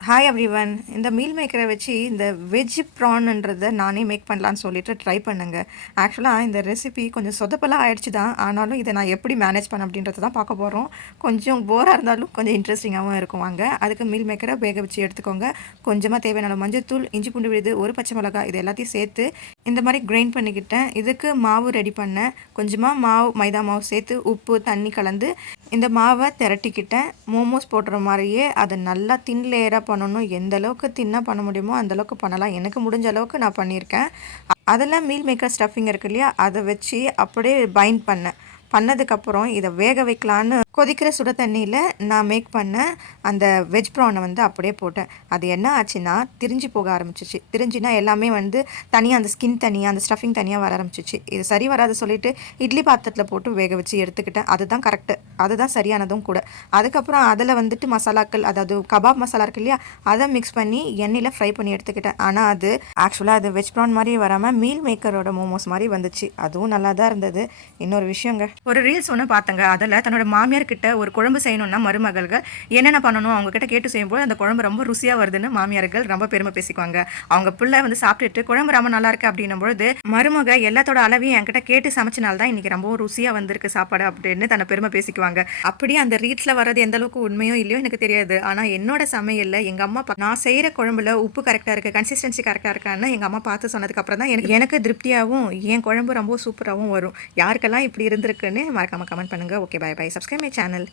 Hi everyone இந்த meal மேக்கரை வச்சு இந்த வெஜ் ப்ரான்ன்றதை நானே மேக் பண்ணலான்னு சொல்லிட்டு ட்ரை பண்ணுங்க. ஆக்சுவலாக இந்த ரெசிபி கொஞ்சம் சொதப்பெல்லாம் ஆயிடுச்சு தான் ஆனாலும் இதை நான் எப்படி மேனேஜ் பண்ண அப்படின்றத தான் பார்க்க போகிறோம் கொஞ்சம் போராக இருந்தாலும் கொஞ்சம் இன்ட்ரெஸ்டிங்காகவும் இருக்கும் வாங்க. அதுக்கு மீல் மேக்கரை வேக வச்சு எடுத்துக்கோங்க. கொஞ்சமாக தேவையான மஞ்சள் தூள் இஞ்சி பூண்டு விழுது ஒரு பச்சை மிளகாய் இது எல்லாத்தையும் சேர்த்து இந்த மாதிரி கிரைண்ட் பண்ணிக்கிட்டேன். இதுக்கு மாவு ரெடி பண்ணேன். கொஞ்சமாக மாவு மைதா மாவு சேர்த்து உப்பு தண்ணி கலந்து இந்த மாவை திரட்டிக்கிட்டேன். மோமோஸ் போடுற மாதிரியே அதை நல்லா தின் லேயராக பண்ணணும். எந்த அளவுக்கு தின்னாக பண்ண முடியுமோ அந்தளவுக்கு பண்ணலாம். எனக்கு முடிஞ்ச அளவுக்கு நான் பண்ணியிருக்கேன். அதெல்லாம் மீல் மேக்கர் ஸ்டஃபிங் இருக்கு இல்லையா? அதை வச்சு அப்படியே பைண்ட் பண்ணேன். பண்ணதுக்கப்புறம் இதை வேக வைக்கலான்னு கொதிக்கிற சுட தண்ணியில் நான் மேக் பண்ண அந்த வெஜ் ப்ரானை வந்து அப்படியே போட்டேன். அது என்ன ஆச்சுன்னா திரிஞ்சு போக ஆரம்பிச்சிச்சு. திரிஞ்சுனா எல்லாமே வந்து தனியாக அந்த ஸ்கின் தனியாக அந்த ஸ்டஃபிங் தனியாக வர ஆரம்பிச்சிச்சு. இது சரி வராது சொல்லிட்டு இட்லி பாத்திரத்தில் போட்டு வேக வச்சு எடுத்துக்கிட்டேன். அதுதான் கரெக்டு அதுதான் சரியானதும் கூட. அதுக்கப்புறம் அதில் வந்துட்டு மசாலாக்கள் அதாவது கபாப் மசாலா இருக்கு இல்லையா அதை மிக்ஸ் பண்ணி எண்ணெயில் ஃப்ரை பண்ணி எடுத்துக்கிட்டேன். ஆனால் அது ஆக்சுவலாக அது வெஜ் ப்ரான் மாதிரி வராமல் மீல் மேக்கரோட மோமோஸ் மாதிரி வந்துச்சு. அதுவும் நல்லா தான் இருந்தது. இன்னொரு விஷயங்க. ஒரு ரீல்ஸ் ஒன்று பார்த்தங்க. அதில் தன்னோட மாமியார் கிட்ட ஒரு குழம்பு செய்யணும்னா மருமகள்கள் என்னென்ன பண்ணணும் அவங்க கிட்ட கேட்டு செய்யும்போது அந்த குழம்பு ரொம்ப ருசியாக வருதுன்னு மாமியார்கள் ரொம்ப பெருமை பேசிக்குவாங்க. அவங்க பிள்ளை வந்து சாப்பிட்டுட்டு குழம்பு ரொம்ப நல்லா இருக்கு அப்படின்னும் பொழுது மருமக எல்லாத்தோட அளவையும் என்கிட்ட கேட்டு சமைச்சனால தான் இன்னைக்கு ரொம்ப ருசியாக வந்திருக்கு சாப்பாடு அப்படின்னு தன்னை பெருமை பேசிக்குவாங்க. அப்படியே அந்த ரீட்ஸில் வர்றது எந்த அளவுக்கு உண்மையோ இல்லையோ எனக்கு தெரியாது. ஆனால் என்னோட சமையலில் எங்கள் அம்மா நான் செய்கிற குழம்புல உப்பு கரெக்டாக இருக்குது கன்சிஸ்டன்சி கரெக்டாக இருக்கான்னு எங்கள் அம்மா பார்த்து சொன்னதுக்கப்புறம் தான் எனக்கு எனக்கு திருப்தியாகவும் என் குழம்பு ரொம்ப சூப்பராகவும் வரும். யாருக்கெல்லாம் இப்படி இருந்திருக்குன்னு மறக்காமல் கமெண்ட் பண்ணுங்க. Okay bye bye subscribe channel.